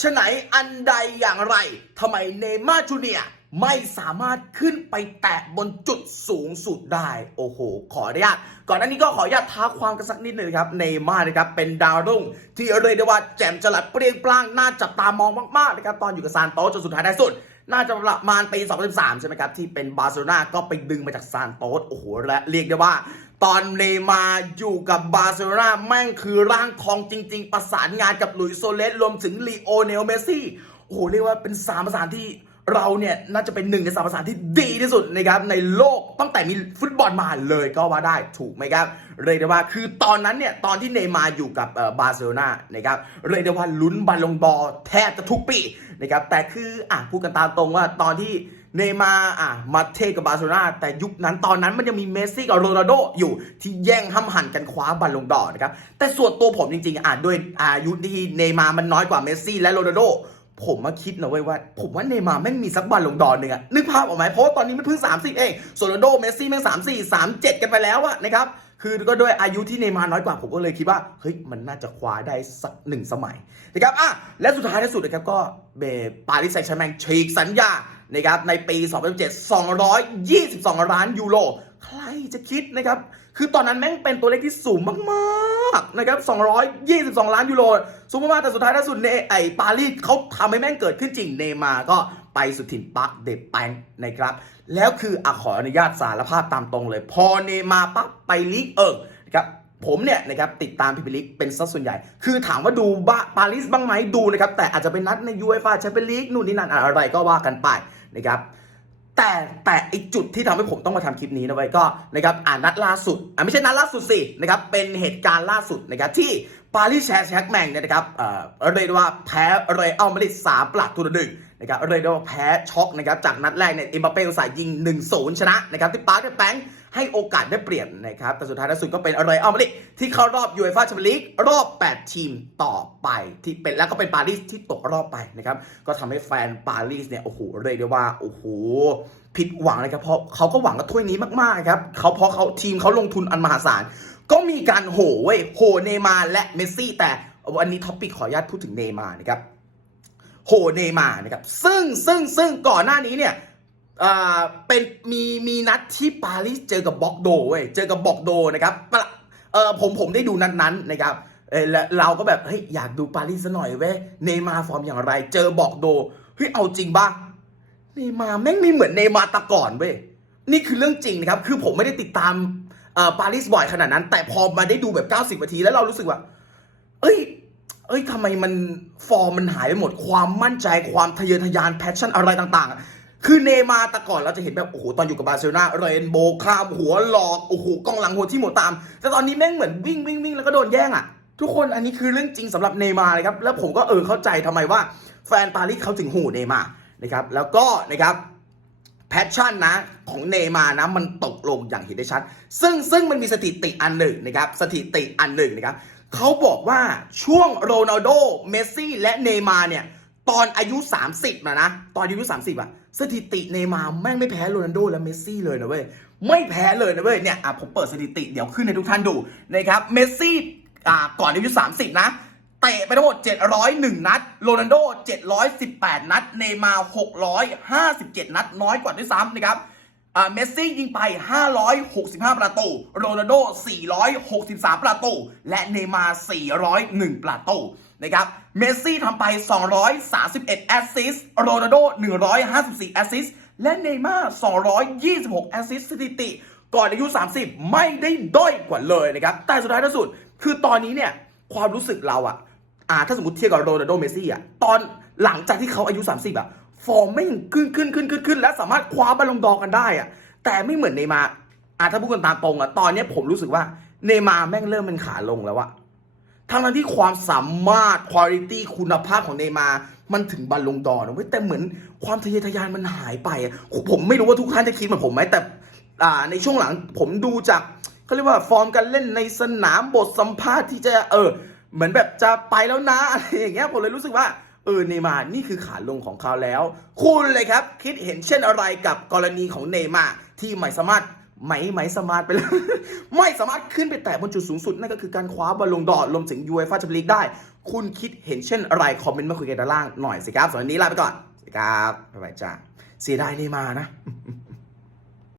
ฉะไหนอันใดอย่างไรทำไมเนมาจูเนียไม่สามารถขึ้นไปแตะบนจุดสูงสุดได้ โอ้โห ขออนุญาต ก่อนหน้านี้ก็ขออนุญาตท้าความกันสักนิดหนึ่งครับ เนมาร์นะครับ เป็นดาวรุ่ง ที่เรียกได้ว่าแจ่มจลัดเปรี้ยงปร้าง น่าจับตามองมากๆนะครับ ตอนอยู่กับซานโตจนสุดท้ายได้สุด น่าจะประมาณปี 2013 ใช่ไหมครับ ที่เป็นบาร์เซโลนาก็ไปดึงมาจากซานโตสโอ้โห และเรียกได้ว่า ตอนเนยมาอยู่กับบาร์เซโลนาแม่งคือร่างทองจริง ๆ ประสานงานกับหลุยส์โซเลสรวมถึงลีโอเนลเมสซี่โอ้โห เรียกว่าเป็นสามประสานที่ เราเนี่ยน่าจะเป็นหนึ่งในสามประสานที่ดีที่สุดนะครับในโลกตั้งแต่มีฟุตบอลมาเลยก็ว่าได้ถูกไหมครับเรียกได้ว่าคือตอนนั้นเนี่ยตอนที่เนย์มาอยู่กับบาร์เซโลนานะครับเรียกได้ว่าลุ้นบอลลงดอร์แทบจะทุกปีนะครับแต่คืออะพูดกันตามตรงว่าตอนที่เนยมาอะมาเทกับบาร์เซโลนาแต่ยุคนั้นตอนนั้นมันยังมีเมสซี่กับโรนัลโดอยู่ที่แย่งห้ำหันกันคว้าบอลลงดอนะครับแต่ส่วนตัวผมจริงๆอะด้วยอายุที่เนยมามันน้อยกว่าเมสซี่และโรนัลโด ผมมาคิดนะเว้ยว่า ผมว่าเนย์มาร์แม่งมีสักบอลลงดอนหนึ่งอะนึกภาพออกไหมเพราะตอนนี้มันเพิ่ง 30 เองโซโลโดเมสซี่แม่ง3 4 3 7กันไปแล้วอะนะครับคือก็ด้วยอายุที่เนย์มาร์น้อยกว่าผมก็เลยคิดว่าเฮ้ยมันน่าจะคว้าได้สักหนึ่งสมัยนะครับอะและสุดท้ายที่สุดนะครับก็เบปารีสแซงต์แชร์แมงฉีกสัญญานะครับในปี 2007 222 ล้านยูโร ใครจะคิดนะครับ คือตอนนั้นแม่งเป็นตัวเลขที่สูงมาก นะครับ222 ล้านยูโรสูงมากแต่สุดท้ายล่าสุดเนไอปารีสเขาทำให้แม่งเกิดขึ้นจริงเนมาก็ไปสุดถิ่นปักเดแปงนะครับ แล้วคืออขออนุญาตสารภาพตามตรงเลย พอเนมาปั๊บไปลีกเอิงนะครับผมเนี่ยนะครับติดตามพิพิลิกเป็นสัดส่วนใหญ่ คือถามว่าดูบ้าปารีสบ้างไหมดูนะครับ แต่อาจจะเป็นนัดในยูเอฟ่าแชมเปี้ยนลีกนู่นนี่นั่นอะไรก็ว่ากันไปนะครับ แต่แต่ไอจุดที่ทำให้ผมต้องมาทำคลิปนี้นะเว้ยก็นะครับอ่านนัดล่าสุดอ่าไม่ใช่นัดล่าสุดสินะครับเป็นเหตุการณ์ล่าสุดนะครับที่ปารีสแชร์แชกแมงเนี่ยนะครับเอ่อเรียกว่าแพ้เรอัลมาดริดสามประตูต่อหนึ่ง นะครับเรยได้ว่าแพ้ช็อกนะครับจากนัดแรกเนี่ยเอ็มบัปเป้อุตส่าห์ยิง 1-0 ชนะนะครับที่ปาร์คเดแปงให้โอกาสได้เปลี่ยนนะครับแต่สุดท้ายล่าสุดก็เป็นเรอัลมาดริดที่เข้ารอบยูเอฟ่าแชมเปี้ยนลีกรอบ 8 ทีมต่อไปที่เป็นแล้วก็เป็นปารีสที่ตกรอบไปนะครับก็ทำให้แฟนปารีสเนี่ยโอ้โหเรียกได้ว่าโอ้โหผิดหวังนะครับเพราะเขาก็หวังกับถ้วยนี้มากๆครับเขาเพราะเขาทีมเขาลงทุนอันมหาศาลก็มีการโหเว้ยโหเนมาร์และเมสซี่แต่วันนี้ท็อปปิกขออนุญาตพูดถึงเนมาร์นะครับ โหเนมานะครับซึ่งซึ่งซึ่งก่อนหน้านี้เนี่ยอ่าเป็นมีมีนัดที่ปารีสเจอกับบ็อกโดเว้ยเจอกับบ็อกโดนะครับเออผมผมได้ดูนัดนั้นนะครับเออแล้วเราก็แบบเฮ้ยอยากดูปารีสหน่อยเว้ยเนมาฟอร์มอย่างไร เจอบ็อกโดเฮ้ยเอาจริงปะเนมาแม่งไม่เหมือนเนมาตะก่อนเว้ยนี่คือเรื่องจริงนะครับ คือผมไม่ได้ติดตามเออปารีสบ่อยขนาดนั้น แต่พอมาได้ดูแบบ 90นาทีแล้วเรารู้สึกว่า เอ้ย เอ้ยทำไมมันฟอร์มมันหายไปหมดความมั่นใจความทะเยอทะยานแพชชั่นอะไรต่างๆ คือเนมาแต่ก่อนเราจะเห็นแบบโอ้โหตอนอยู่กับบาร์เซโลนาเรนโบว์ข้ามหัวหลอกโอ้โหกองหลังหัวที่หมดตาม แต่ตอนนี้แม่งเหมือนวิ่งวิ่งวิ่งแล้วก็โดนแย่งอะ ทุกคนอันนี้คือเรื่องจริงสำหรับเนมาเลยครับแล้วผมก็เออเข้าใจทำไมว่า แฟนปารีสเขาถึงหูเนมานะครับแล้วก็นะครับแพชชั่นนะของเนมานะมันตกลงอย่างเห็นได้ชัด ซึ่งซึ่งมันมีสถิติอันหนึ่งนะครับสถิติอันหนึ่งนะครับ เขาบอกว่าช่วงโรนัลโด เมสซี่ และเนย์มาร์เนี่ย ตอนอายุ 30นะนะ ตอนอายุ 30อะสถิติเนย์มาร์แม่งไม่แพ้โรนัลโด และเมสซี่เลยนะเว้ย ไม่แพ้เลยนะเว้ย เนี่ยอะผมเปิดสถิติเดี๋ยวขึ้นให้ทุกท่านดูนะครับ เมสซี่อ่าก่อนอายุ 30 นะเตะไปทั้งหมด 701 นัด โรนัลโด 718 นัด เนย์มาร์657 นัด น้อยกว่าด้วยซ้ำนะครับ เมสซี่ยิงไป 565 ประตู โรนัลโด 463 ประตู และเนย์มาร์401 ประตูนะครับ เมสซี่ทำไป 231 แอสซิสโรนัลโด 154 แอสซิสและเนย์มาร์226 แอสซิสสถิติ ก่อนอายุ 30 ไม่ได้ด้อยกว่าเลยนะครับ แต่สุดท้ายที่สุด คือตอนนี้เนี่ย ความรู้สึกเราอะอ่าถ้าสมมติเทียบกับโรนัลโด เมสซี่อะตอนหลังจากที่เขาอายุ 30อะ ฟอร์มไม่ขึ้นขึ้นขึ้นขึ้นขึ้นและสามารถคว้าบอลลงดอร์กันได้อะแต่ไม่เหมือนเนมาอ่าถ้าพูดกันตามตรงอะตอนนี้ผมรู้สึกว่าเนมาแม่งเริ่มเป็นขาลงแล้วอะทั้งนั้นที่ความสามารถคุณภาพคุณภาพของเนมา มันถึงบอลลงดอนะเว้ยแต่เหมือนความทะเยอทะยานมันหายไปอะผมไม่รู้ว่าทุกท่านจะคิดเหมือนผมไหมแต่อ่าในช่วงหลังผมดูจากเขาเรียกว่าฟอร์มการเล่นในสนามบทสัมภาษณ์ที่จะเออ เหมือนแบบจะไปแล้วนะอะไรอย่างเงี้ยผมเลยรู้สึกว่า เออเนมานี่คือขาลงของเขาแล้ว คุณเลยครับ คิดเห็นเช่นอะไรกับกรณีของเนมาที่ไม่สามารถไหมไหมสามารถไปเลยไม่สามารถขึ้นไปแตะบนจุดสูงสุด นั่นก็คือการคว้าบอลลงดอร์รวมถึงยูเอฟ่าแชมเปี้ยนลีกได้ คุณคิดเห็นเช่นอะไร คอมเมนต์มาคุยกันด้านล่างหน่อยสิครับสำหรับวันนี้ลาไปก่อนสวัสดีครับบ๊ายบายจ้าเสียดายเนมานะ